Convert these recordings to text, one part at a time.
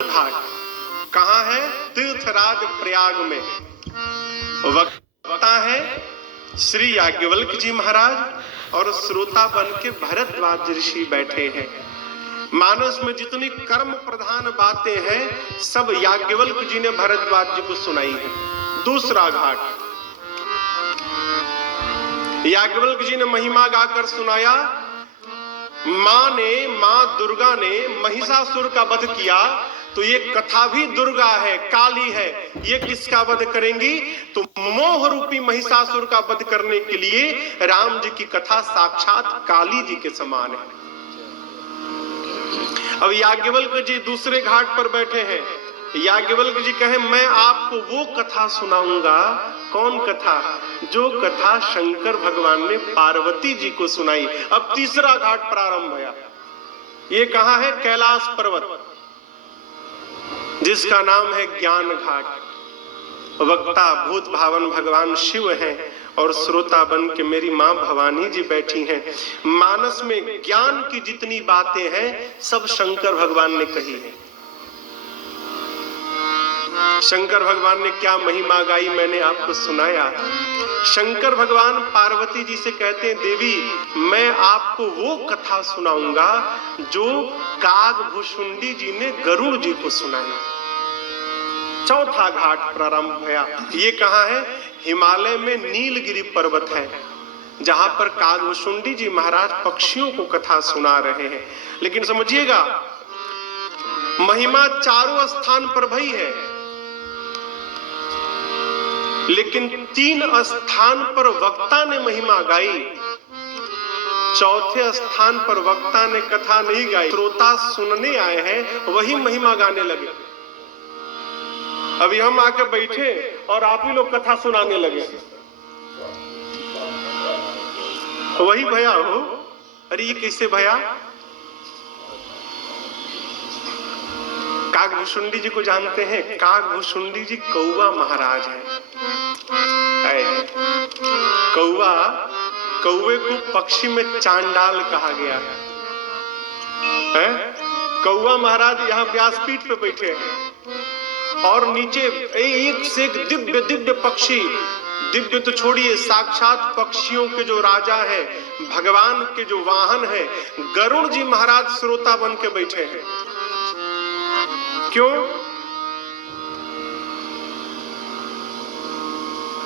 घाट कहाँ है? तीर्थराज प्रयाग में। वक्ता है श्री याज्ञवल्क्य जी महाराज और श्रोता बन के भरद्वाज ऋषि बैठे हैं। मानस में जितनी कर्म प्रधान बातें हैं सब याज्ञवल्क्य जी ने भरद्वाज जी को सुनाई है। दूसरा घाट, याज्ञवल्क्य जी ने महिमा गाकर सुनाया। मां दुर्गा ने महिषासुर का वध किया तो ये कथा भी दुर्गा है, काली है। ये किसका वध करेंगी? तो मोह रूपी महिषासुर का वध करने के लिए राम जी की कथा साक्षात काली जी के समान है। अब याज्ञवल्क्य जी दूसरे घाट पर बैठे हैं। याज्ञवल्क्य जी कहे मैं आपको वो कथा सुनाऊंगा। कौन कथा? जो कथा शंकर भगवान ने पार्वती जी को सुनाई। अब तीसरा घाट प्रारंभ हुआ। ये कहां है? कैलाश पर्वत, जिसका नाम है ज्ञान घाट। वक्ता भूत भावन भगवान शिव हैं और श्रोता बन के मेरी मां भवानी जी बैठी हैं। मानस में ज्ञान की जितनी बातें हैं सब शंकर भगवान ने कही है। शंकर भगवान ने क्या महिमा गाई मैंने आपको सुनाया। शंकर भगवान पार्वती जी से कहते हैं देवी मैं आपको वो कथा सुनाऊंगा जो कागभूषुंडी जी ने गरुड़ जी को सुनाई। चौथा घाट प्रारंभ हुआ। ये कहां है? हिमालय में नीलगिरी पर्वत है जहां पर कागभूषुंडी जी महाराज पक्षियों को कथा सुना रहे हैं। लेकिन समझिएगा महिमा चारों स्थान पर भई है, लेकिन 3 स्थान पर वक्ता ने महिमा गाई। चौथे स्थान पर वक्ता ने कथा नहीं गाई। श्रोता सुनने आए हैं वही महिमा गाने लगे। अभी हम आके बैठे और आप ही लोग कथा सुनाने लगे। वही भया हो। अरे ये कैसे भया? कागभूषुंडी जी को जानते हैं? कागभूषुंडी जी कौवा महाराज है। कौवे को पक्षी में चांडाल कहा गया है। कौवा महाराज यहाँ व्यासपीठ पे बैठे हैं और नीचे एक से एक दिव्य दिव्य पक्षी, दिव्य तो छोड़िए साक्षात पक्षियों के जो राजा हैं, भगवान के जो वाहन हैं, गरुड़ जी महाराज श्रोता बन के बैठे हैं। क्यों?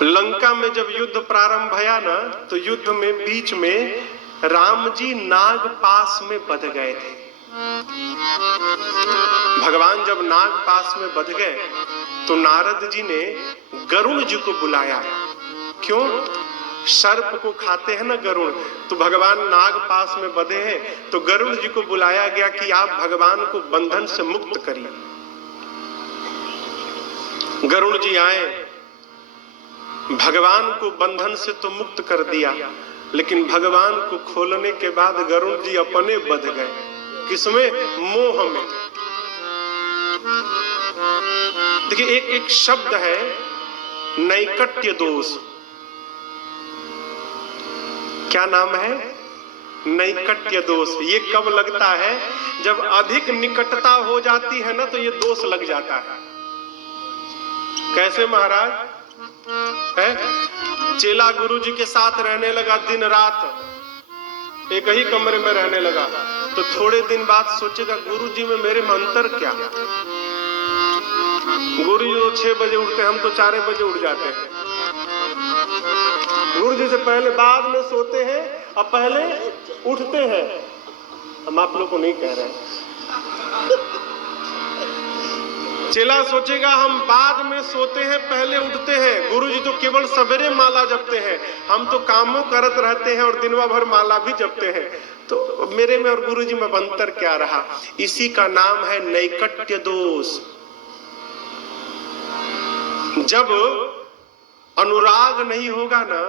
लंका में जब युद्ध प्रारंभ भया ना तो युद्ध में बीच में राम जी नाग पास में बंध गए थे। भगवान जब नाग पास में बंध गए तो नारद जी ने गरुड़ जी को बुलाया। क्यों? सर्प को खाते हैं ना गरुड़, तो भगवान नाग पास में बंधे हैं तो गरुड़ जी को बुलाया गया कि आप भगवान को बंधन से मुक्त करिए। गरुड़ जी आए, भगवान को बंधन से तो मुक्त कर दिया, लेकिन भगवान को खोलने के बाद गरुड़ जी अपने बंध गए। किसमें? मोह में। देखिए एक शब्द है नैकट्य दोष। क्या नाम है? नैकट्य दोष। ये कब लगता है? जब अधिक निकटता हो जाती है ना तो ये दोष लग जाता है। कैसे महाराज? चेला गुरु जी के साथ रहने लगा, दिन रात एक ही कमरे में रहने लगा, तो थोड़े दिन बाद सोचेगा गुरु जी में मेरे में अंतर क्या? गुरु जी तो 6 बजे उठते हैं, हम तो 4 बजे उठ जाते हैं। गुरु जी से पहले बाद में सोते हैं और पहले उठते हैं। हम आप लोग को नहीं कह रहे हैं। चेला सोचेगा हम बाद में सोते हैं पहले उठते हैं। गुरु जी तो केवल सवेरे माला जपते हैं, हम तो कामों करत रहते हैं और दिनवा भर माला भी जपते हैं। तो मेरे में और गुरु जी में अंतर क्या रहा? इसी का नाम है नैकट्य दोष। जब अनुराग नहीं होगा ना,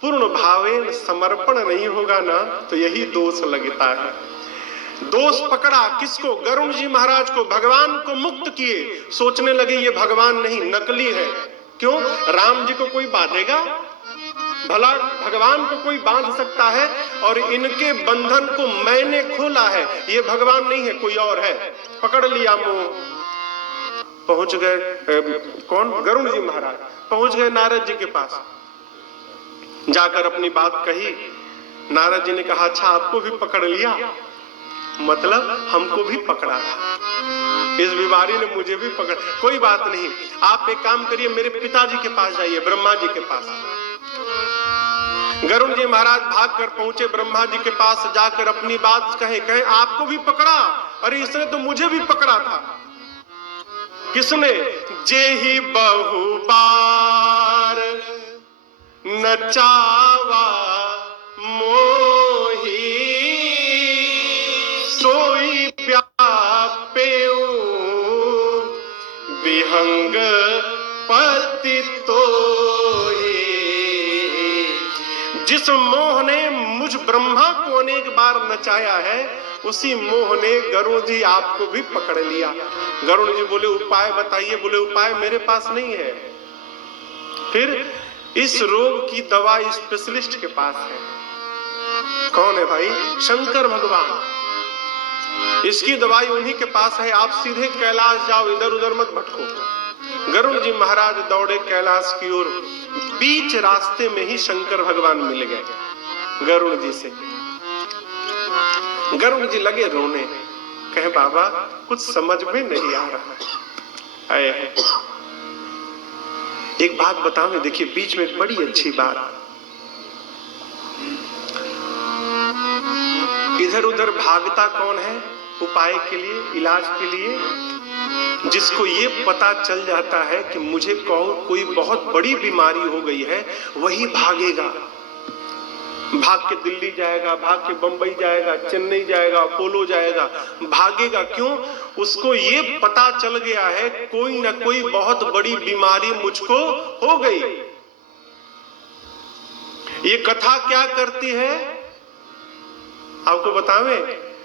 पूर्ण भावेन समर्पण नहीं होगा ना, तो यही दोष लगता है। दोष पकड़ा किसको? गरुड़ जी महाराज को। भगवान को मुक्त किए, सोचने लगे ये भगवान नहीं नकली है। क्यों? राम जी को कोई बांधेगा? भला भगवान को कोई बांध सकता है, और इनके बंधन को मैंने खोला है। ये भगवान नहीं है, कोई और है। पकड़ लिया मोह। पहुंच गए कौन? गरुड़ जी महाराज पहुंच गए नारद जी के पास, जाकर अपनी बात कही। नारद जी ने कहा, अच्छा आपको भी पकड़ लिया, मतलब हमको भी पकड़ा था, इस बीमारी ने मुझे भी पकड़। कोई बात नहीं, आप एक काम करिए, मेरे पिताजी के पास जाइए, ब्रह्मा जी के पास। गरुड़ जी महाराज भाग कर पहुंचे ब्रह्मा जी के पास, जाकर अपनी बात कहे आपको भी पकड़ा? अरे इसने तो मुझे भी पकड़ा था। किसने? जेहि बहु बार नचावा मोही, सोई व्यापेऊ विहंग पति तोहि। जिस मोह ने मुझ ब्रह्मा को अनेक बार नचाया है, उसी मोह ने गरुड़ जी आपको भी पकड़ लिया। गरुड़ जी बोले, उपाय बताइए। बोले, उपाय मेरे पास नहीं है। फिर इस रोग की दवा स्पेशलिस्ट के पास है। कौन है भाई? शंकर भगवान। इसकी दवाई उन्हीं के पास है। आप सीधे कैलाश जाओ, इधर उधर मत भटको। गरुड़ जी महाराज दौड़े कैलाश की ओर। बीच रास्ते में ही शंकर भगवान मिल गए गरुड़ जी से। गरुड़ जी लगे रोने, कहे बाबा कुछ समझ में नहीं आ रहा है। एक बात बताओ, देखिए बीच में एक बड़ी अच्छी बात। इधर उधर भागता कौन है उपाय के लिए, इलाज के लिए? जिसको ये पता चल जाता है कि मुझे कोई बहुत बड़ी बीमारी हो गई है, वही भागेगा। भाग के दिल्ली जाएगा, भाग के बंबई जाएगा, चेन्नई जाएगा, अपोलो जाएगा, भागेगा। क्यों? उसको ये पता चल गया है कोई ना कोई बहुत बड़ी बीमारी मुझको हो गई। ये कथा क्या करती है आपको बतावें?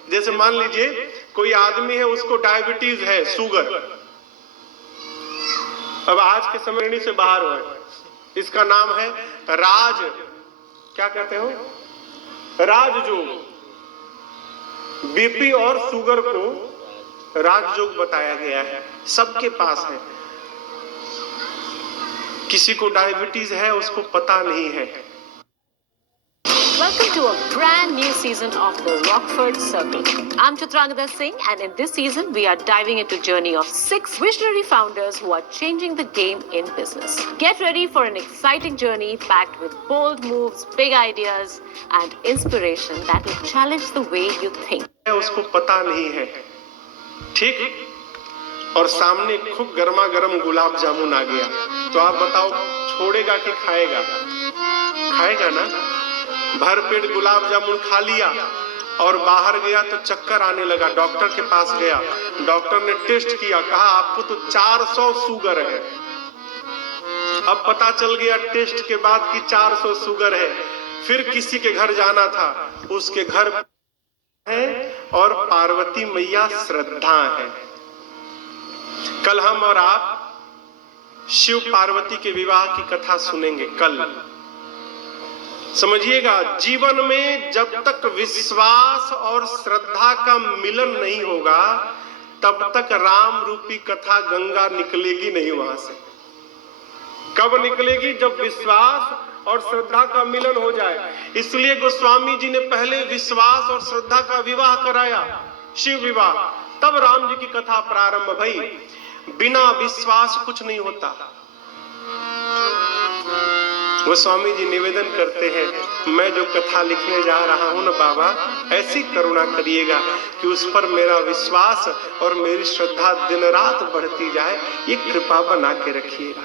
जैसे मान लीजिए कोई आदमी है, उसको डायबिटीज है, शुगर। अब आज के समय से बाहर हुआ है, इसका नाम है राज, क्या कहते हो, राजयोग। बीपी और शुगर को राजयोग बताया गया है, सबके पास है। किसी को डायबिटीज है, उसको पता नहीं है। Welcome to a brand new season of the Rockford Circle. I'm Chitrangada Singh, and in this season, we are diving into the journey of 6 visionary founders who are changing the game in business. Get ready for an exciting journey packed with bold moves, big ideas, and inspiration that will challenge the way you think. उसको पता नहीं है, ठीक? और सामने खूब गर्मा गर्म गुलाब जामुन आ गया, तो आप बताओ छोड़ेगा कि खाएगा? खाएगा ना। भर पेट गुलाब जामुन खा लिया और बाहर गया तो चक्कर आने लगा। डॉक्टर के पास गया, डॉक्टर ने टेस्ट किया, कहा आपको तो 400 शुगर है। अब पता चल गया टेस्ट के बाद कि 400 शुगर है। फिर किसी के घर जाना था, उसके घर है और पार्वती मैया श्रद्धा है। कल हम और आप शिव पार्वती के विवाह की कथा सुनेंगे। कल समझिएगा, जीवन में जब तक विश्वास और श्रद्धा का मिलन नहीं होगा, तब तक राम रूपी कथा गंगा निकलेगी नहीं वहां से। कब निकलेगी? जब विश्वास और श्रद्धा का मिलन हो जाए। इसलिए गोस्वामी जी ने पहले विश्वास और श्रद्धा का विवाह कराया, शिव विवाह, तब राम जी की कथा प्रारंभ भई। बिना विश्वास कुछ नहीं होता। गोस्वामी जी निवेदन करते हैं, मैं जो कथा लिखने जा रहा हूं ना बाबा, ऐसी करुणा करिएगा कि उस पर मेरा विश्वास और मेरी श्रद्धा दिन रात बढ़ती जाए, ये कृपा बना के रखिएगा।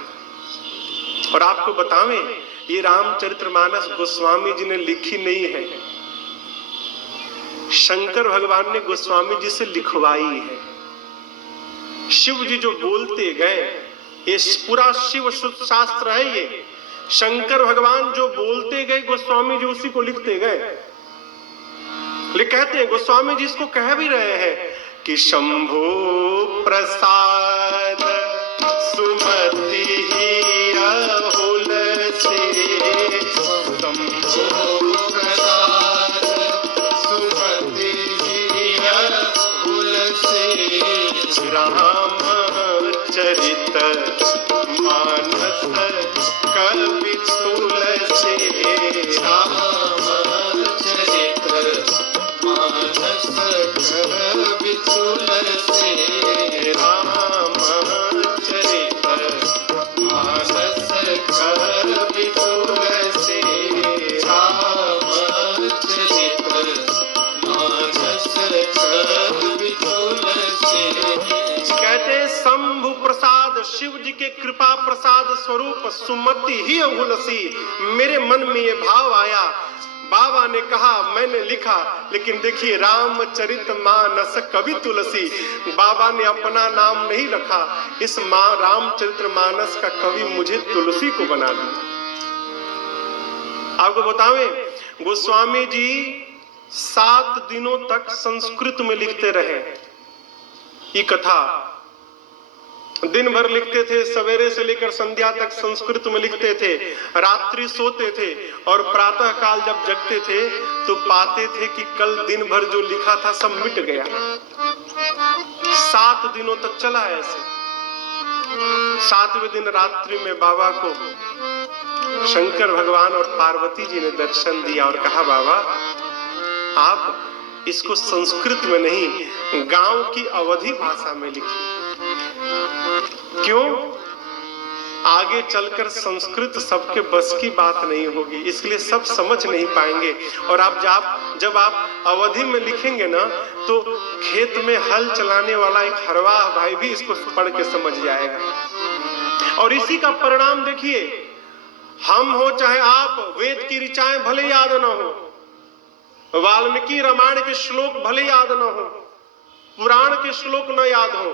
और आपको बतावें, ये रामचरितमानस गोस्वामी जी ने लिखी नहीं है, शंकर भगवान ने गोस्वामी जी से लिखवाई है। शिव जी जो बोलते गए, ये पूरा शिव शास्त्र है। ये शंकर भगवान जो बोलते गए, गोस्वामी जी उसी को लिखते गए। कहते हैं, गोस्वामी जी इसको कह भी रहे हैं कि शंभो प्रसाद सुमति अहुल से रामचरित मानस कवि तुलसी रामचरित मानस कवि तुलसी रामचरित मानस कवि तुलसी रामचरित मानस कवि तुलसी। कहते शंभु प्रसाद शिव जी के कृपा प्रसाद स्वरूप सुमति ही अहुलसी। मेरे मन में ये भाव आया, बाबा ने कहा मैंने लिखा, लेकिन देखिए रामचरित मानस कवि तुलसी, बाबा ने अपना नाम नहीं रखा, इस रामचरित मानस का कवि मुझे तुलसी को बना दिया। आपको बतावें, गोस्वामी जी 7 दिनों तक संस्कृत में लिखते रहे। ये कथा दिन भर लिखते थे, सवेरे से लेकर संध्या तक संस्कृत में लिखते थे, रात्रि सोते थे और प्रातः काल जब जगते थे तो पाते थे कि कल दिन भर जो लिखा था सब मिट गया। 7 दिनों तक चला ऐसे। 7वें दिन रात्रि में बाबा को शंकर भगवान और पार्वती जी ने दर्शन दिया और कहा बाबा आप इसको संस्कृत में नहीं गांव की अवधी भाषा में लिखिए। क्यों? आगे चलकर संस्कृत सबके बस की बात नहीं होगी, इसलिए सब समझ नहीं पाएंगे। और आप जब आप अवधि में लिखेंगे ना तो खेत में हल चलाने वाला एक हरवाह भाई भी इसको पढ़ के समझ जाएगा। और इसी का परिणाम देखिए, हम हो चाहे आप, वेद की ऋचाएं भले याद ना हो, वाल्मीकि रामायण के श्लोक भले याद ना हो, पुराण के श्लोक न याद हो,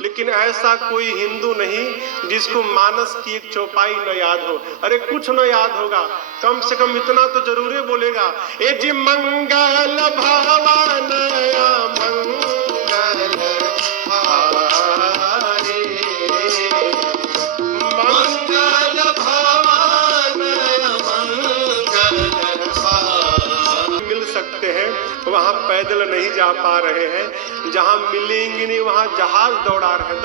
लेकिन ऐसा कोई हिंदू नहीं जिसको मानस की एक चौपाई न याद हो। अरे कुछ न याद होगा, कम से कम इतना तो जरूर बोलेगा, ए जी मंगल भवन मंगल हारे, मंगल भवन मंगल हारे। मिल सकते हैं वहां पैदल नहीं जा पा रहे हैं, जहां मिलेंगे नहीं वहां जहाज दौड़ा रहे हैं।